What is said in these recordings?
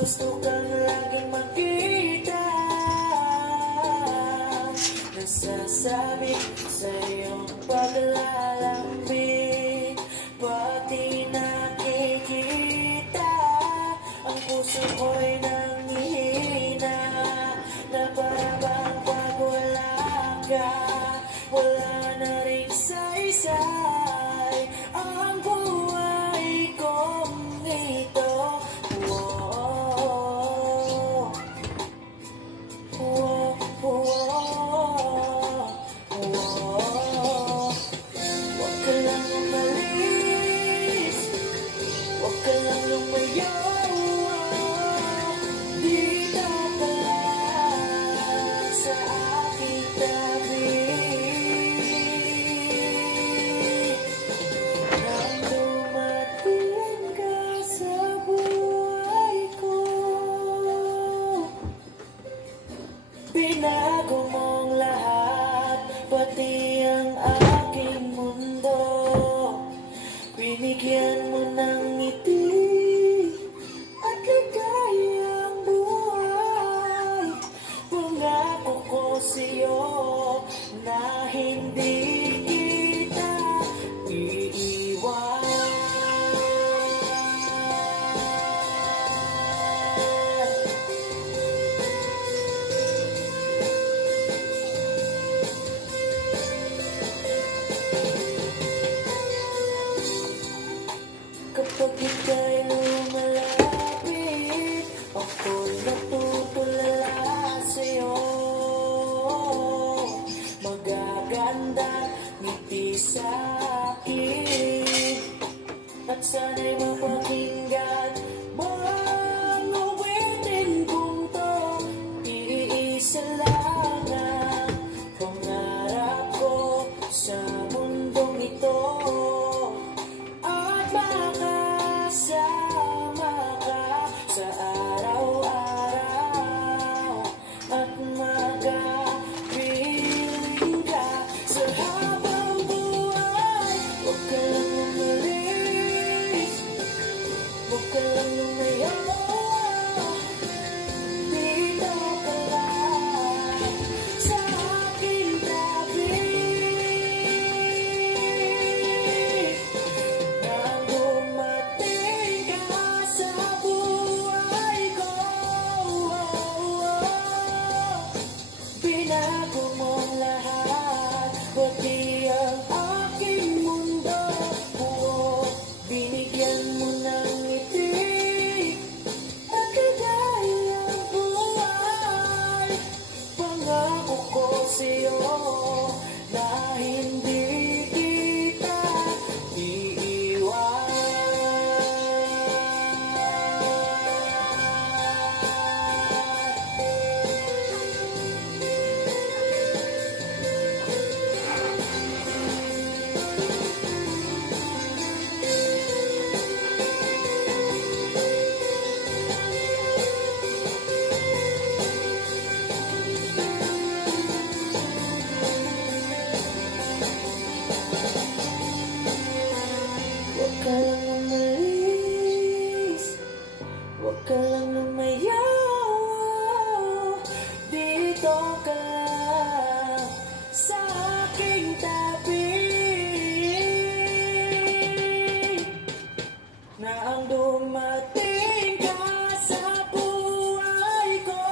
gusto kang laging makita. Nasasabi sa iyong paglalambing, pati nakikita ang puso ko'y nanghihina, na parang pag wala ka, wala na rin saysay ang buhay kong ito. Whoa, whoa, whoa, whoa. Huwag ka lang umalis, huwag ka lang lumayo. Dito ka lang sa aking tabi. Nang dumating ka sa buhay ko, binago mong lahat, pati ang aking mundo. Binigyan mo ng ngiti at ligayang buhay. Pangako ko sa'yo na hindi kita iiwan. Kapag ika'y lumalapit, ako'y natutulala sa'yo. Magaganda ngiti sa'kin, at sana'y mapakinggan mo ang awitin kong to. Iisa lang ang pangarap ko sa mundong ito, at makasama ka sa araw-araw, at magapiling ka sa habang buhay. Huwag ka lang umalis, huwag ka lang lumayo. Dito ka lang sa aking tabi. Nang dumating ka sa buhay ko, binago mong lahat, pati ang aking mundo. Binigyan mo ng ngiti at ligayang buhay. Pangako ko sa'yo na hindi kita iiwan. Huwag ka lang umalis, huwag ka lang lumayo. Dito ka lang sa aking tabi. Nang dumating ka sa buhay ko,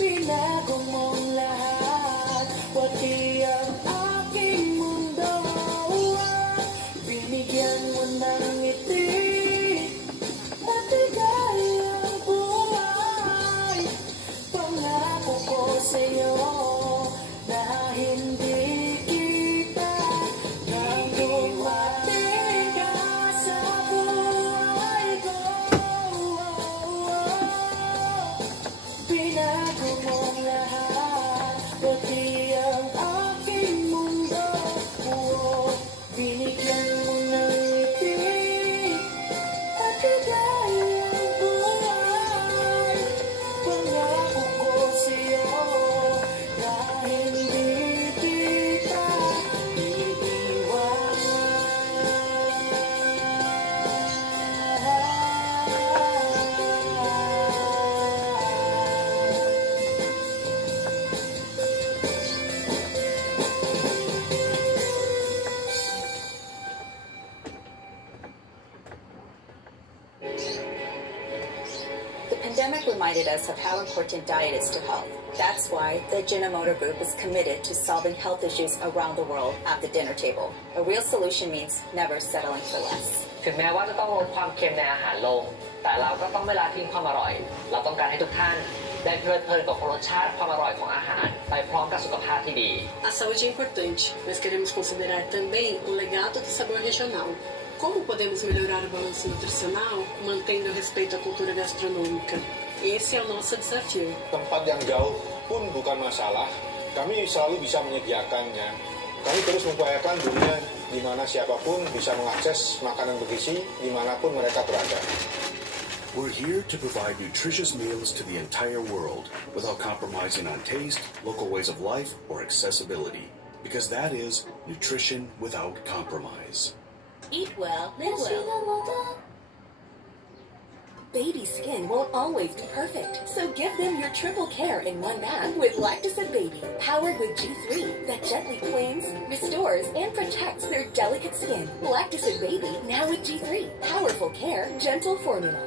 binago mong lahat, pati ang aking mundo. pandemic reminded us of how important diet is to health. That's why the Ajinomoto Group is committed to solving health issues around the world at the dinner table. A real solution means never settling for less. ถึงแม้ว่าจะต้องลดความเค็มในอาหารลงแต่เราก็ต้องไม่ละทิ้งความอร่อยเราต้องการให้ทุกท่านได้เพลิดเพลินกับรสชาติความอร่อยของอาหารไปพร้อมกับสุขภาพที่ดี A saúde é importante, mas queremos considerar também o legado do sabor regional. Como podemos melhorar o balanço nutricional mantendo o respeito à cultura gastronômica? Esse é o nosso desafio. Tempat yang jauh pun bukan masalah, kami selalu bisa menyediakannya. Kami terus mengupayakan dunia di mana siapapun bisa mengakses makanan bergizi dimanapun mereka berada. We're here to provide nutritious meals to the entire world without compromising on taste, local ways of life, or accessibility. Because that is nutrition without compromise. Eat well, live well. Baby skin won't always be perfect, so give them your triple care in one bag with Lactacid Baby, powered with G3 that gently cleans, restores, and protects their delicate skin. Lactacid Baby, now with G3, powerful care, gentle formula.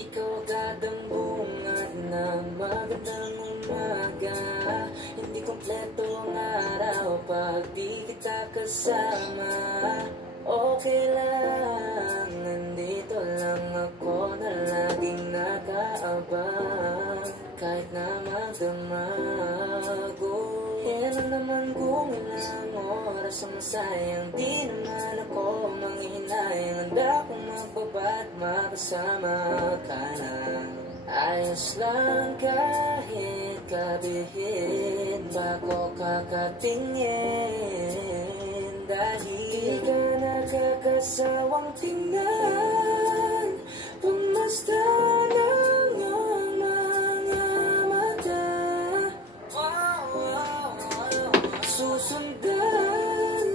Ikaw agad ang bungad na magandang umaga. Hindi kompleto ang araw pag di kita kasama. Okay lang, nandito lang ako na laging nakaabang. Kahit na magdamago, yan naman kung ilang oras ang masayang. Di naman ako manghihinayang. Handa kong magbaba at makasama ka lang. Ayos lang kahit kabihin bago kakatingin. Dahil di ka nakakasawang tingnan, pumasta ng iyong mga mata. Susundan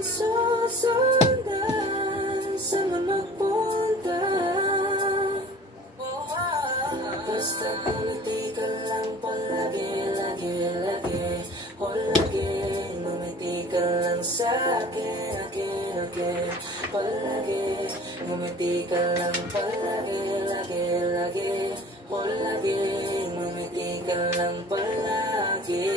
saan magpunta. Basta ngumiti ka lang palagi, lagi, lagi. O lagi, ngumiti ka lang sa akin, akin. Palagi, ngumiti ka lang palagi, lagi, lagi. O lagi, ngumiti ka lang palagi.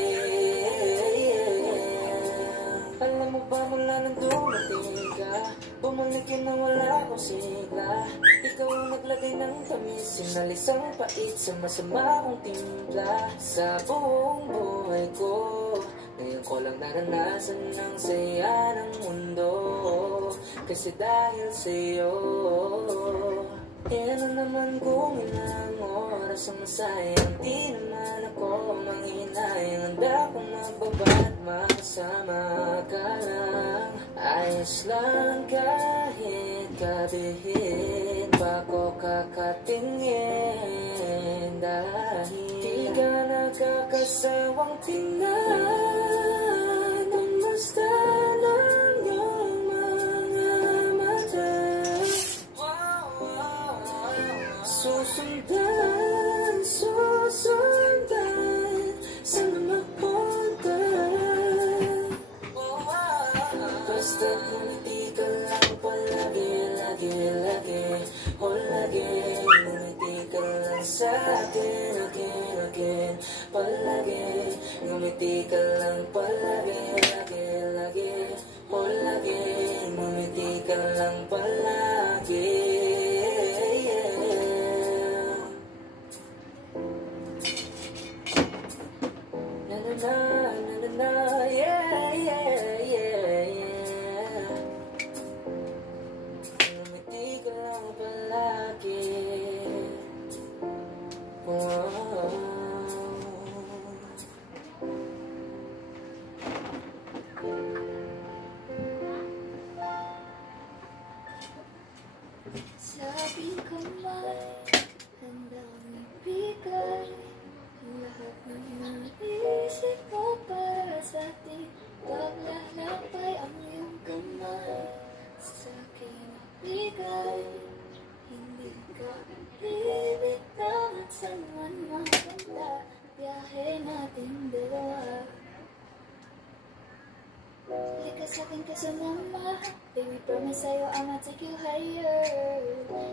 Alam mo ba mula nang dumating ka, bumalik yun na wala akong sigla. Ikaw ang naglagay ng tamis, sinalis ang pait sa masama kong timpla. Sa buong buhay ko, ngayon ko lang naranasan ng saya ng mundo. Kasi dahil sa'yo, yan na naman kung ilang oras ang masayang. Di naman ako manghihinayang. Handa kong magbaba at makasama ka lang. Ayos lang kahit kabihin bago kakatingin. Dahil di ka nakakasawang tingnan, basta lang yung mga mata. Susundan saan magpunta. Basta ngumiti ka lang palagi, lagi, lagi. O lagi, ngumiti ka lang sa akin, akin. Palagi, ngumiti ka lang palagi, lagi, lagi. O lagi, ngumiti ka lang palagi. Yeah, yeah, yeah, yeah. Ngumiti ka lang palagi. Wow. sa'kin ka sumama. Baby, promise sa'yo I'ma take you higher.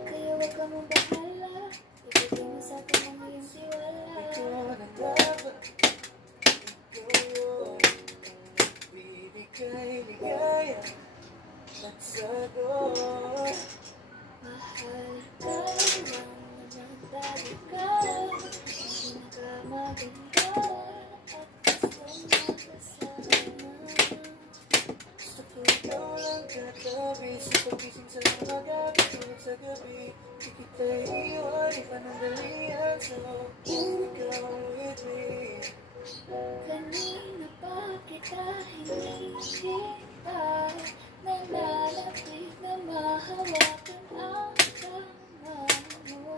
Kaya wag ka mong bahala. Ibigay mo sa'kin ang iyong tiwala. Ikaw na dapat, ikaw bibigay ligaya at sagot. Mahal ka lang naman talaga. Ang pinakamaganda at gusto mo kasama. Gusto ko ikaw lang katabi sa pagising sa mga gabi, tulog sa gabi. Di kita iiwan, ipanandalian. So, here we go with me. Kanina pa kita hinihintay. Nalalapit na mahawakan ang kamay mo.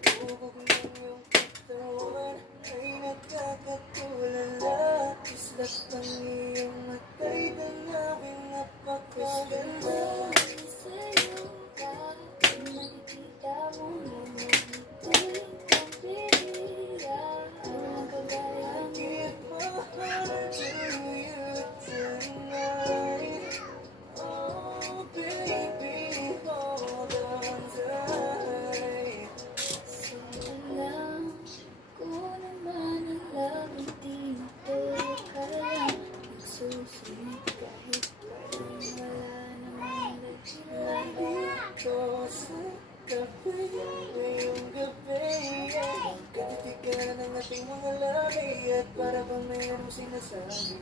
Bubog ng iyong katawan ay nakakatulala. Kislap ng iyong matay, tanawin napakaganda. Sa'yo ka, kung nakikita mo naman ito'y pambihira. Ang kagaya mo. Give my heart to you tonight. Oh baby, hold on tight. Sa'yo lang, kung naman ang labang dito ka lang. Nagsusunod kahit parang wala namang dahilan. Dito sa gabi, ngayong gabi, katitigan ng ating mga labi at para bang mayroong sinasabi.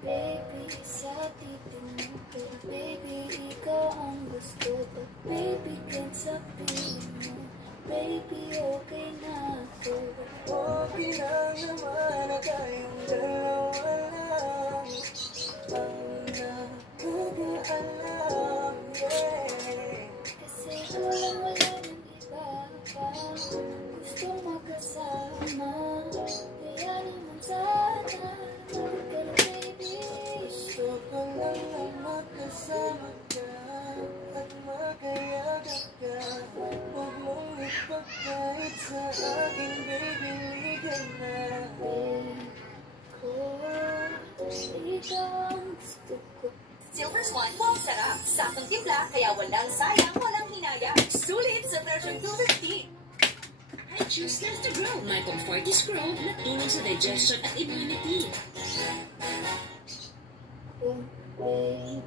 Baby, sa titingin ko, baby, ikaw ang gusto. But baby, can't sabihin mo, baby, okay na ako. Okay lang naman na tayong dalawa lang ang nakakaalam, yeah. Kasi ko lang wala ng iba pa gusto makasama. Kaya naman sana magkaroon, baby. Gusto ko lang na makasama ka at magayagan ka. Huwag mong ipagkait sa akin, baby, ligan na. Ikaw ang gusto ko. Silver Swan, wow, sarap. Saktong timpla, kaya walang sayang, walang hinaya. Sulit sa version 250. I choose Lefty Grow. My comfort is grow na tulong sa digestion at immunity. Oh, baby,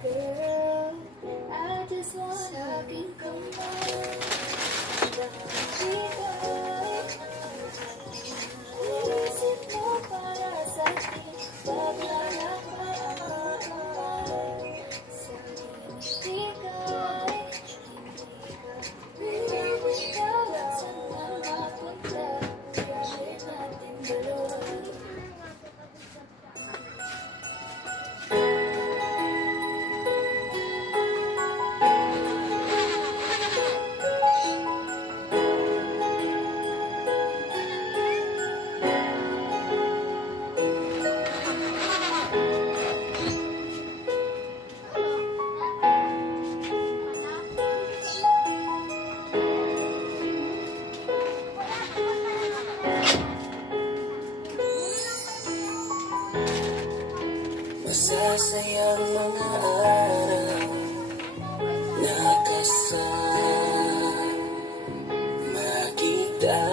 girl, I just want aking kamay. Isip mo para sa akin, paglalakbay. Sa hinihigay, hindi ka bigawat saan na mapunta. Gawin natin dalawa. Masasayang mga araw nakasama kita.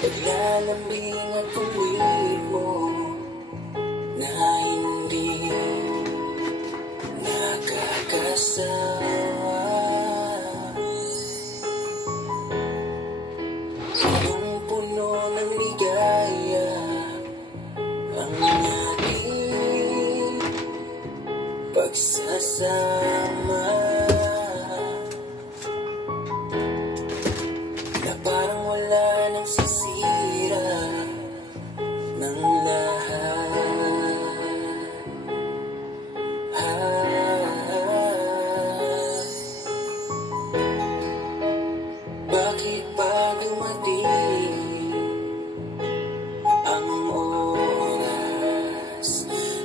Paglalambing at kuwit mo na hindi nakakasawa. Punong-puno ng ligaya ang ating pagsasama, na parang wala nang sisira ng lahat. Bakit ba dumating ang oras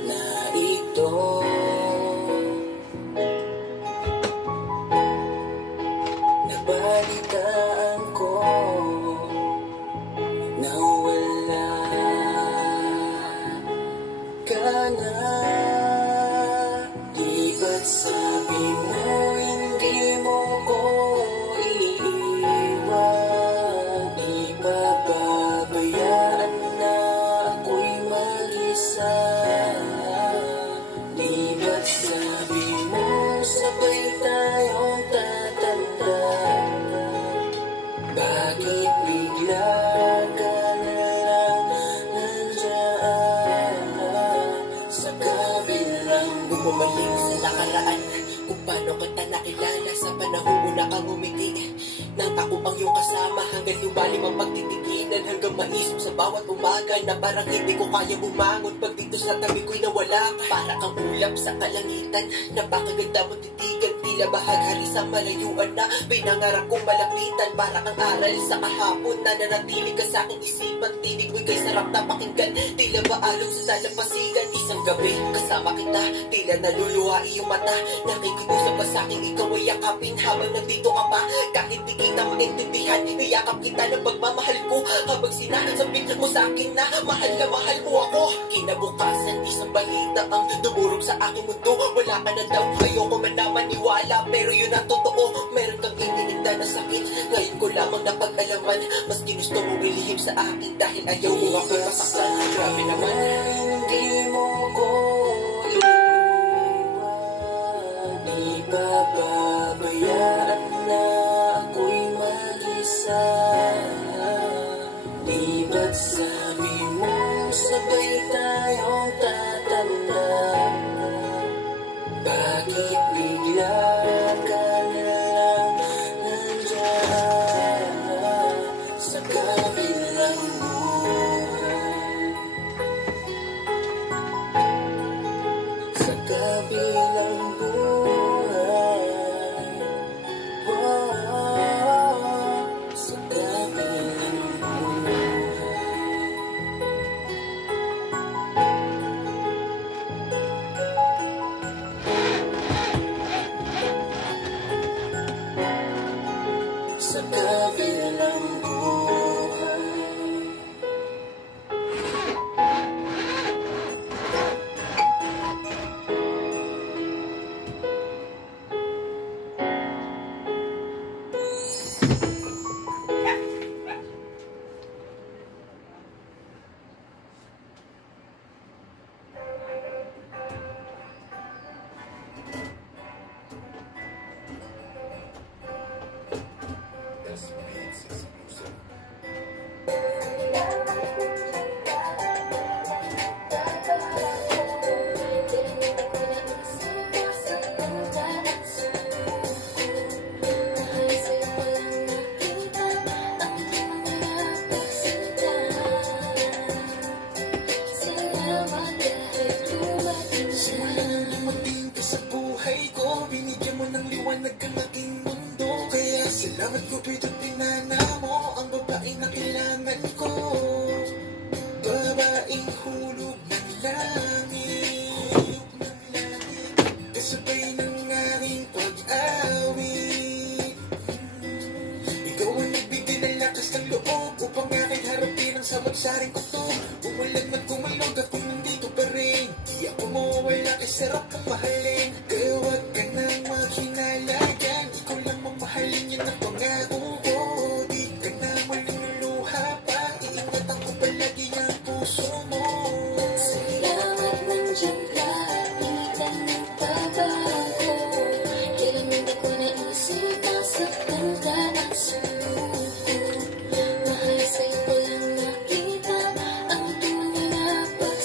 na ito? Nabalitaan ko na wala nang ako ang iyong kasama. Hanggang lumalim ang pagtitigilan, hanggang maisip sa bawat umaga na parang hindi ko kaya bumangon pag dito sa tabi ko'y nawala ka. Para kang ulap sa kalangitan, napakaganda mo titigan, tila bahaghari sa malayuan na pinangarap kong malapitan. Para kang aral sa kahapon na nanatili ka sa aking isipan, tinig mo'y kay sarap na pakinggan, tila ba along sa dalampasigan. Isang gabi kasama kita, tila naluluha iyong mata, nakikiusap ka sa akin, ikaw ay yakapin habang nandito ka pa. Kahit di kita maintindihan, niyakap kita ng pagmamahal ko, habang sinasabit mo sa akin na mahal mo ako. Kinabukasan, isang balita ang dumurog sa aking mundo. Wala ka na daw, ayoko man na maniwala, pero yun ang totoo. Meron kang iniinda na sakit, ngayon ko lamang napag-alaman. Mas ginusto mo ilihim sa akin dahil ayaw mo ako masaktan. Grabe naman, hindi mo ko iwan, di pababayaan na ako'y mag-isa. Di ba't sabi mo sabay tayong tatanda? Bakit bigla ka na lang nandiyan sa kabilang buhay? Sa kabilang buhay, sa kabilang sa kabilang buhay. dumating ka sa buhay ko, binigyan mo ng liwanag ang aking mundo. Kaya salamat ko pito't pinana mo ang babaeng na kailangan ko. Babaeng hulog ng langit, kasabay ng aking pag-awit. Ikaw ang nagbigay ng lakas ng loob upang aking harapin ang samot-saring kuto. Umulan man kumalog, ako'y nandito pa rin. Di ako mawawala kay sarap ng mahalin. Kaya huwag ka nang maghinala dyan, ikaw lang mamahalin, yan ang pangako ko. Di ka na malululuha pa, iingatan ko palagi ang puso mo. Salamat nandiyan ka, hindi ka nagbabago. Kailan hindi ko naisip na saktan ka ang suko. Mahal sa'yo ko lang nakita ang tunay na pag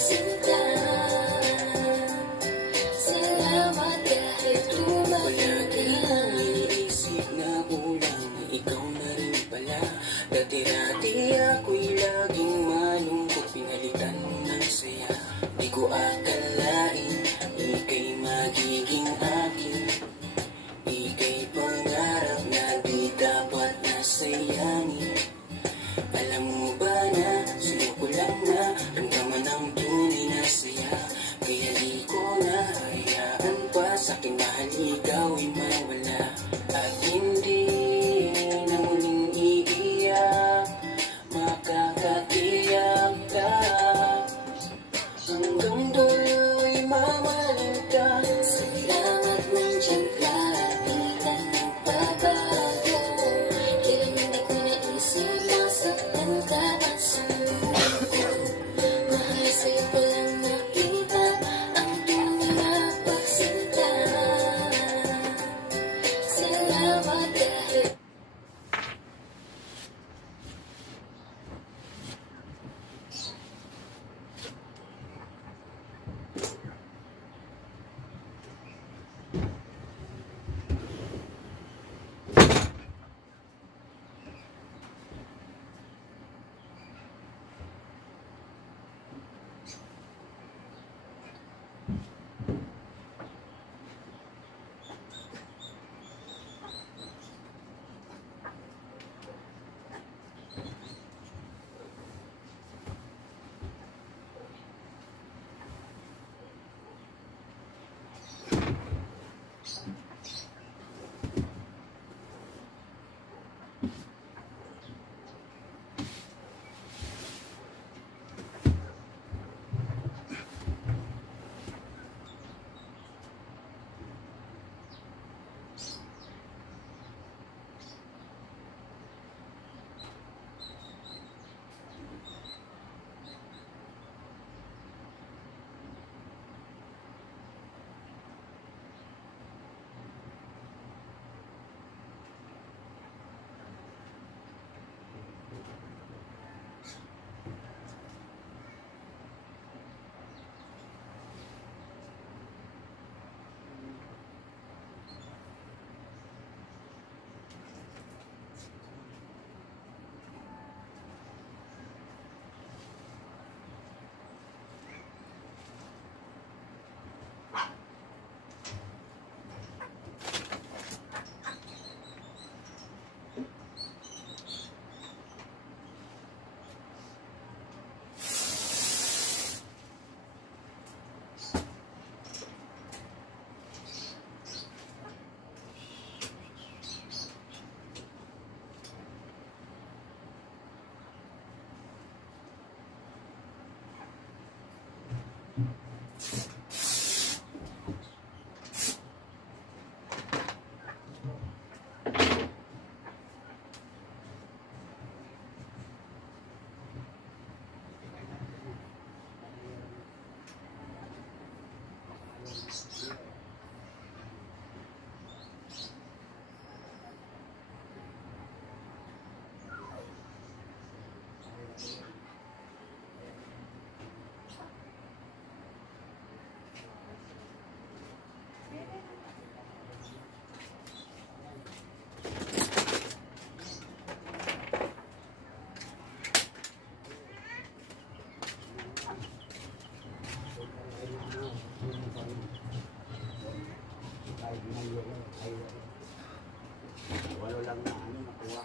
Walo lang na ano nakuha.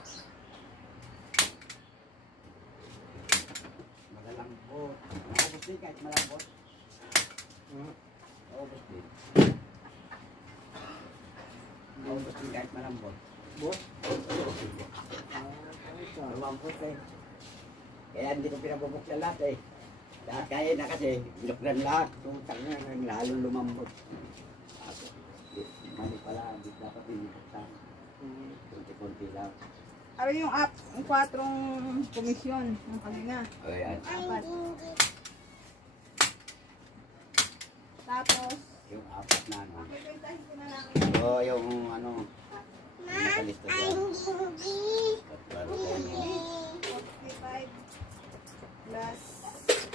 Malalambot. Naubos din kahit malambot. Naubos din. Naubos din kahit malambot. Bot? Malambot eh. Kaya hindi ko pinabubuksan lahat eh. Lahat kaya na kasi binuklan lahat. Tutang na lalo lumambot. Mali pala, hindi dapat binuksan. Kunti-kunti lang. Ano yung yung 4 komisyon ng kanina? O yan. 4. Tapos? Yung 4 na ano. Pipintahin ko na lang. O yung ano. Yung nakalista dyan. 45 plus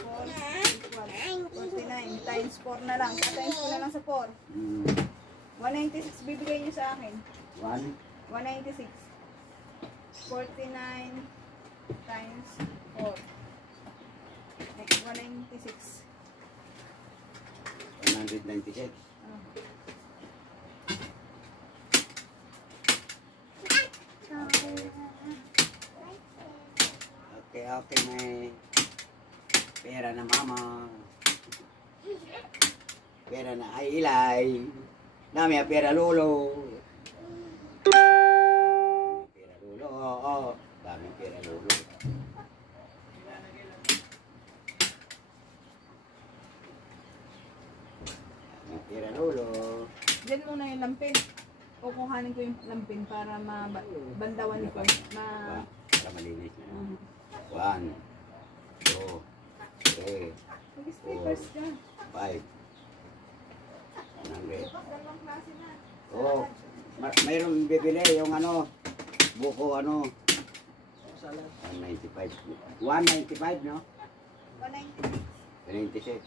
4 equals 49 times 4 na lang. Times ko na lang sa 4. 196 bibigay niyo sa akin. 196. 49 times 4. 196. 196. Okay, may pera na mama. Pera na ay ilay. Dami ang pera lolo. Pera lolo, oo. Dami ang pera lolo. Dami ang pera lolo. Diyan muna yung lampin. Kukuhanin ko yung lampin para mabandawan ko. Para malinis na. 1, 2, 3, 4, 5. 100. Oh, mayroong bibili yung ano, buko ano. 195. 195 no? 196. 196.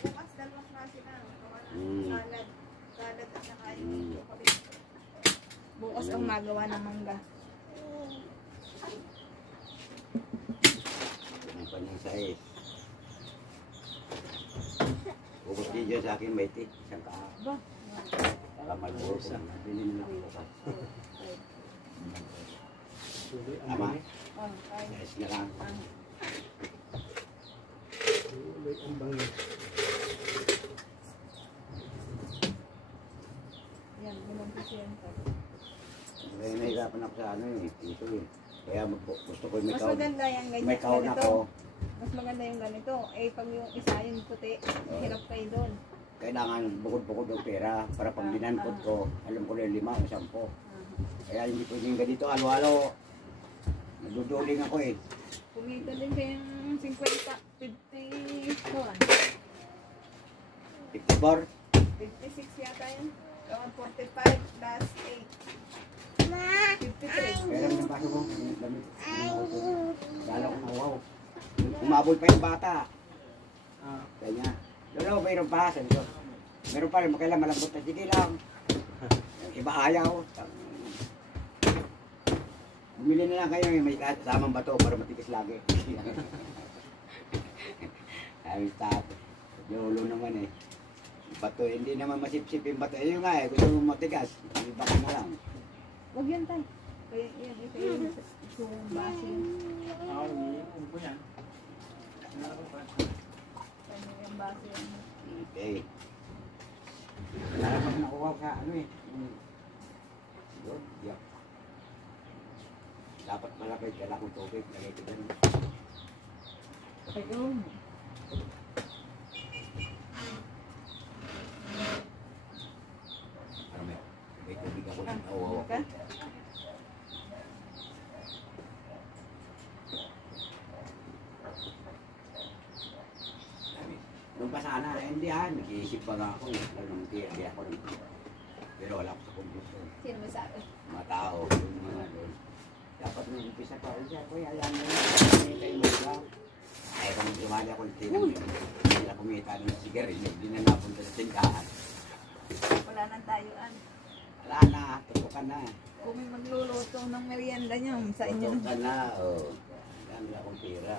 Bukas dalawang klase na. Salad at saka yung bukas ang magawa ng mangga. Kanyang size. Ubus din dyan sa akin, may tik. Isang ka. Para malburo ko. Bilhin mo lang bukas. Tama? Size na lang. yan. Kaya nahirapan ako sa ano eh. Ito eh. Kaya gusto ko may Mas kaon. maganda yung ganyan. May kaon ganito. ako. Mas maganda yung ganito. Eh, pag yung isa yung puti, hirap kayo doon. Kailangan bukod-bukod ng pera para pag dinampot ko, alam ko na yung 5 o 10. Kaya hindi pwedeng ganito, halo-halo. Naduduling ako eh. Kumita din kayong 50, 54. 54. 56 yata yun. Kawan 45 plus 8. 53. Pera ng baso mo. Lalo ko nawaw. Umabol pa yung bata. Kanya. Lolo, mayroon pa. Sabi ko. Meron pa rin. Makailan malambot na. Sige lang. Iba ayaw. Bumili na lang kayo. May kasamang bato para matigas lagi. Ayos tato. Lolo naman eh. Bato, hindi naman masipsip yung bato. Ayun nga eh, gusto mo matigas. Iba ka na lang. Huwag yan tayo. Kaya yan, ito yung base yun. Hindi po yan. Kanya yung base yun. Okay. Dapat nakuha ka, ano eh. Yun, yeah. Dapat malapit ka na kung tubig. Lagay ko dyan. Ayun. May tubig ako ng awaw. Nung pa sana, hindi nag-iisip pa nga ako. Hindi ako nang pero wala ko sa computer. Sino may sabi? Mga tao, yung mga doon. Dapat nung umpisa pa, siya ko, alam mo yun, kayo mo lang. Ay, kung tumali ako ng tinang yun, hindi na kumita ng sigarilyo, hindi na napunta sa tindahan. Wala nang tayuan. Wala na, tutukan na. Kung may magluluto ng merienda niyo, sa inyo. Tutukan na, oo. Dami akong pera.